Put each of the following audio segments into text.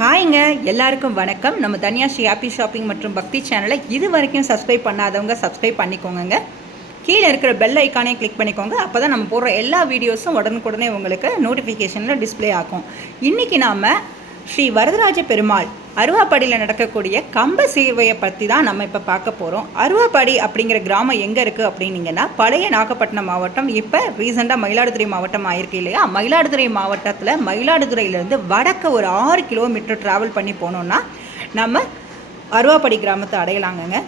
ஹாய்ங்க எல்லாருக்கும் வணக்கம். நம்ம தனியா ஸ்ரீ ஹாப்பி ஷாப்பிங் மற்றும் பக்தி சேனலை இது வரைக்கும் சப்ஸ்கிரைப் பண்ணாதவங்க சப்ஸ்கிரைப் பண்ணிக்கோங்க கீழே இருக்கிற பெல் ஐக்கானே கிளிக் பண்ணிக்கோங்க. அப்போ தான் நம்ம போடுற எல்லா வீடியோஸும் உடனுக்குடனே உங்களுக்கு நோட்டிஃபிகேஷனில் டிஸ்ப்ளே ஆகும். இன்றைக்கி நாம் ஸ்ரீ வரதராஜ பெருமாள் அருவாப்படியில் நடக்கக்கூடிய கம்ப சேவையை பற்றி தான் நம்ம இப்போ பார்க்க போகிறோம் அருவாப்படி அப்படிங்கிற கிராமம் எங்கே இருக்குது அப்படின்னீங்கன்னா பழைய நாகப்பட்டினம் மாவட்டம் இப்போ ரீசெண்டாக மயிலாடுதுறை மாவட்டம் ஆயிருக்கு இல்லையா? மயிலாடுதுறை மாவட்டத்தில் மயிலாடுதுறையிலேருந்து வடக்க ஒரு ஆறு கிலோமீட்டர் ட்ராவல் பண்ணி போனோம்னா நம்ம அருவாப்படி கிராமத்தை அடையலாங்கங்க.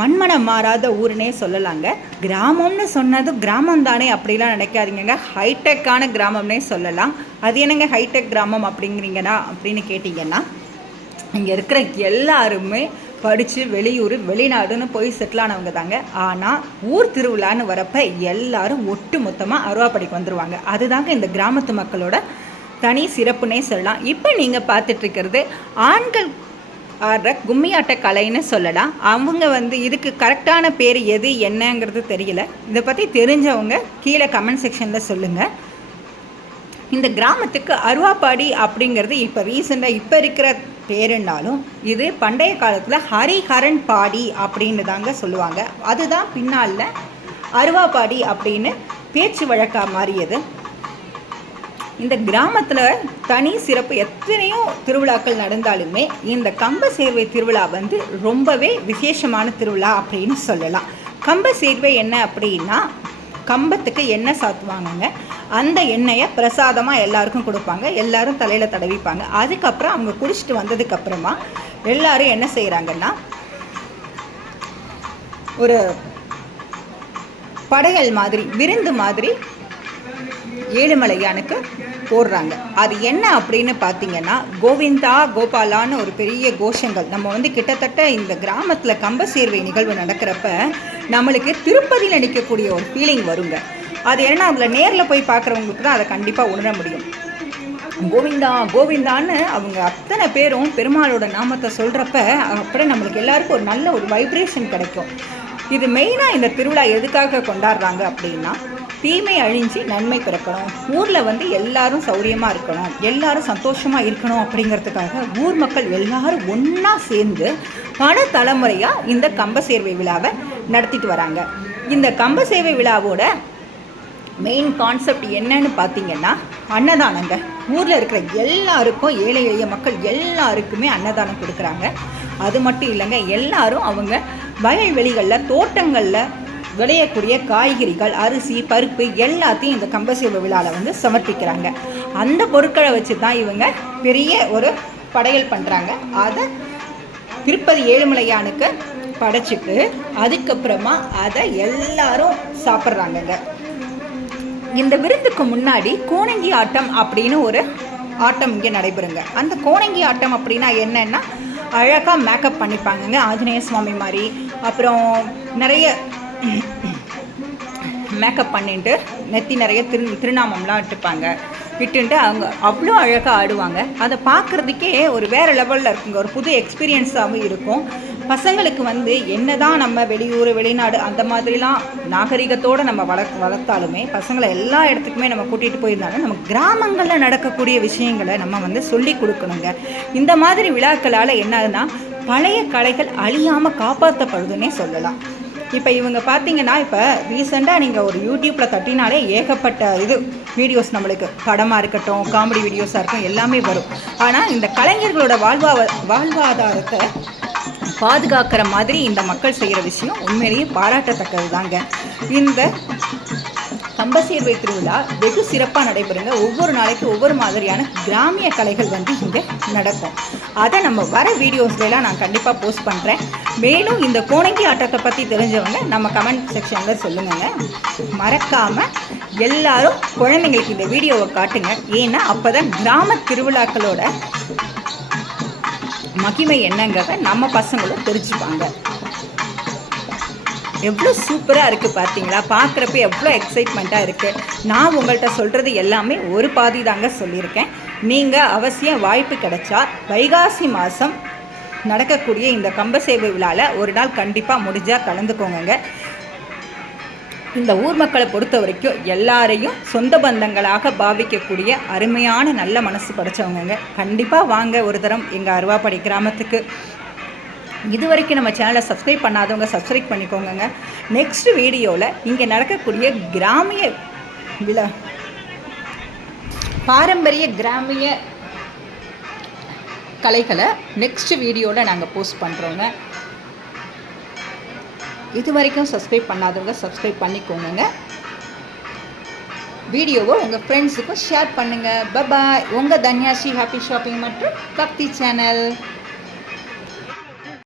மண்மனம் மாறாத ஊருனே சொல்லலாங்க. கிராமம்னு சொன்னது கிராமம் தானே அப்படிலாம் நினைக்காதீங்க ஹைடெக்கான கிராமம்னே சொல்லலாம். அது என்னங்க ஹைடெக் கிராமம் அப்படிங்கிறீங்கன்னா அப்படின்னு கேட்டிங்கன்னா இங்கே இருக்கிற எல்லாருமே படித்து வெளியூர் வெளிநாடுன்னு போய் செட்டில் ஆனவங்க தாங்க. ஆனால் ஊர் திருவிழான்னு வரப்ப எல்லாரும் ஒட்டு மொத்தமாக அருவாப்படிக்கு வந்துடுவாங்க அதுதாங்க இந்த கிராமத்து மக்களோட தனி சிறப்புனே சொல்லலாம். இப்போ நீங்கள் பார்த்துட்ருக்கிறது ஆண்கள் ஆடுற கும்மியாட்ட கலைன்னு சொல்லலாம். அவங்க வந்து இதுக்கு கரெக்டான பேர் எது என்னங்கிறது தெரியல. இதை பற்றி தெரிஞ்சவங்க கீழே கமெண்ட் செக்ஷனில் சொல்லுங்கள் இந்த கிராமத்துக்கு அருவாப்பாடி அப்படிங்கிறது இப்போ ரீசெண்டாக இப்போ இருக்கிற பேருன்னாலும் இது பண்டைய காலத்தில் ஹரிஹரன் பாடி அப்படின்னு தாங்க சொல்லுவாங்க. அதுதான் பின்னால் அருவாப்பாடி அப்படின்னு பேச்சு வழக்காக மாறியது. இந்த கிராமத்தில் தனி சிறப்பு எத்தனையோ திருவிழாக்கள் நடந்தாலுமே இந்த கம்ப சேர்வை திருவிழா வந்து ரொம்பவே விசேஷமான திருவிழா அப்படின்னு சொல்லலாம். கம்ப சேர்வை என்ன அப்படின்னா கம்பத்துக்கு என்ன சாத்துவாங்கங்க. அந்த எண்ணெயை பிரசாதமாக எல்லாருக்கும் கொடுப்பாங்க. எல்லாரும் தலையில் தடவிப்பாங்க. அதுக்கப்புறம் அவங்க குடிச்சிட்டு வந்ததுக்கப்புறமா எல்லாரும் என்ன செய்கிறாங்கன்னா ஒரு படையல் மாதிரி விருந்து மாதிரி ஏழுமலையானுக்கு போடுறாங்க. அது என்ன அப்படின்னு பார்த்தீங்கன்னா கோவிந்தா கோபாலான்னு ஒரு பெரிய கோஷங்கள். நம்ம வந்து கிட்டத்தட்ட இந்த கிராமத்தில் கம்ப சேர்வை நிகழ்வு நடக்கிறப்ப நம்மளுக்கு திருப்பதியில் நிற்கக்கூடிய ஒரு ஃபீலிங் வருங்க. அது ஏன்னா அதில் நேரில் போய் பார்க்குறவங்களுக்கு தான் அதை கண்டிப்பாக உணர முடியும். கோவிந்தா கோவிந்தான்னு அவங்க அத்தனை பேரும் பெருமாளோட நாமத்தை சொல்கிறப்ப அப்புறம் நம்மளுக்கு எல்லாருக்கும் ஒரு நல்ல ஒரு வைப்ரேஷன் கிடைக்கும். இது மெயினாக இந்த திருவிழா எதுக்காக கொண்டாடுறாங்க அப்படின்னா தீமை அழிஞ்சு நன்மை பிறக்கணும். ஊரில் வந்து எல்லாரும் சௌரியமாக இருக்கணும். எல்லாரும் சந்தோஷமாக இருக்கணும் அப்படிங்கிறதுக்காக ஊர் மக்கள் எல்லாரும் ஒன்றா சேர்ந்து பல தலைமுறையாக இந்த கம்ப சேர்வை விழாவை நடத்திட்டு வராங்க. இந்த கம்ப சேவை விழாவோட மெயின் கான்செப்ட் என்னன்னு பார்த்தீங்கன்னா அன்னதானங்க. ஊரில் இருக்கிற எல்லாருக்கும் ஏழை எளிய மக்கள் எல்லாருக்குமே அன்னதானம் கொடுக்குறாங்க. அது மட்டும் இல்லைங்க எல்லாரும் அவங்க வயல்வெளிகளில் தோட்டங்களில் விளையக்கூடிய காய்கறிகள் அரிசி பருப்பு எல்லாத்தையும் இந்த கம்பசீவ விழாவில் வந்து சமர்ப்பிக்கிறாங்க. அந்த பொருட்களை வச்சு தான் இவங்க பெரிய ஒரு படையல் பண்ணுறாங்க அதை திருப்பதி ஏழுமலையானுக்கு படைச்சிட்டு அதுக்கப்புறமா அதை எல்லாரும் சாப்பிட்றாங்கங்க. இந்த விருந்துக்கு முன்னாடி கோணங்கி ஆட்டம் அப்படின்னு ஒரு ஆட்டம் இங்கே நடைபெறுங்க. அந்த கோணங்கி ஆட்டம் அப்படின்னா என்னன்னா அழகாக மேக்கப் பண்ணிப்பாங்கங்க. ஆஞ்சநேய சுவாமி மாதிரி. அப்புறம் நிறைய மேக்கப் பண்ணிட்டு நெத்தி நிறைய திரு திருநாமம்லாம் இட்டுப்பாங்க. விட்டுன்ட்டு அவங்க அவ்வளோ அழகாக ஆடுவாங்க. அதை பார்க்குறதுக்கே ஒரு வேறு லெவலில் இருக்குங்க. ஒரு புது எக்ஸ்பீரியன்ஸாகவும் இருக்கும். பசங்களுக்கு வந்து என்ன தான் நம்ம வெளியூர் வெளிநாடு அந்த மாதிரிலாம் நாகரிகத்தோடு நம்ம வள வளர்த்தாலுமே பசங்களை எல்லா இடத்துக்குமே நம்ம கூட்டிகிட்டு போயிருந்தாலும் நம்ம கிராமங்களில் நடக்கக்கூடிய விஷயங்களை நம்ம வந்து சொல்லி கொடுக்கணுங்க. இந்த மாதிரி விழாக்களால் என்னதுன்னா பழைய கலைகள் அழியாமல் காப்பாற்றப்படுதுன்னே சொல்லலாம். இப்போ இவங்க பார்த்தீங்கன்னா இப்போ ரீசெண்டாக நீங்கள் ஒரு யூடியூப்பில் தட்டினாலே ஏகப்பட்ட இது வீடியோஸ் நம்மளுக்கு. படமாக இருக்கட்டும் காமெடி வீடியோஸாக இருக்கட்டும் எல்லாமே வரும். ஆனால் இந்த கலைஞர்களோட வாழ்வா வாழ்வாதாரத்தை பாதுகாக்கிற மாதிரி இந்த மக்கள் செய்கிற விஷயம் உண்மையிலேயே பாராட்டத்தக்கது தாங்க இந்த கம்பசீர்வை திருவிழா வெகு சிறப்பாக நடைபெறுங்க. ஒவ்வொரு நாளைக்கு ஒவ்வொரு மாதிரியான கிராமிய கலைகள் வந்து இங்கே நடக்கும். அதை நம்ம வர வீடியோஸ்லாம் நான் கண்டிப்பாக போஸ்ட் பண்ணுறேன். மேலும் இந்த கோணங்கி ஆட்டத்தை பற்றி தெரிஞ்சவங்க நம்ம கமெண்ட் செக்ஷனில் சொல்லுங்கங்க. மறக்காமல் எல்லாரும் குழந்தைங்களுக்கு இந்த வீடியோவை காட்டுங்க. ஏன்னா அப்போ தான் கிராம திருவிழாக்களோட மகிமை என்னங்கிறத நம்ம பசங்களும் தெரிஞ்சுப்பாங்க. எவ்வளோ சூப்பராக இருக்குது பார்த்தீங்களா பார்க்குறப்ப எவ்வளோ எக்ஸைட்மெண்ட்டாக இருக்குது நான் உங்கள்கிட்ட சொல்கிறது எல்லாமே ஒரு பாதி தாங்க சொல்லியிருக்கேன். நீங்கள் அவசியம் வாய்ப்பு கிடைச்சா வைகாசி மாதம் நடக்கக்கூடிய இந்த கம்பசேவை விழாவில் ஒரு நாள் கண்டிப்பாக முடிஞ்சால் கலந்துக்கோங்க இந்த ஊர் மக்களை பொறுத்த வரைக்கும் எல்லாரையும் சொந்த பந்தங்களாக பாவிக்கக்கூடிய அருமையான நல்ல மனசு படைச்சவங்க கண்டிப்பாக வாங்க ஒரு தரம் எங்கள் அருவாப்படை கிராமத்துக்கு. இது வரைக்கும் நம்ம சேனலை சப்ஸ்கிரைப் பண்ணாதவங்க சப்ஸ்கிரைப் பண்ணிக்கோங்க நெக்ஸ்ட் வீடியோவில் இங்கே நடக்கக்கூடிய கிராமிய விழா. பாரம்பரிய கிராமிய கலைகளை நெக்ஸ்ட் வீடியோவில் நாங்கள் போஸ்ட் பண்ணுறோங்க இது வரைக்கும் சப்ஸ்கிரைப் பண்ணாதவங்க சப்ஸ்கிரைப் பண்ணிக்கோங்க வீடியோவை உங்கள் ஃப்ரெண்ட்ஸுக்கும் ஷேர் பண்ணுங்கள் பபாய் உங்கள் தன்யாசி ஹாப்பி ஷாப்பிங் மற்றும் கப்தி சேனல்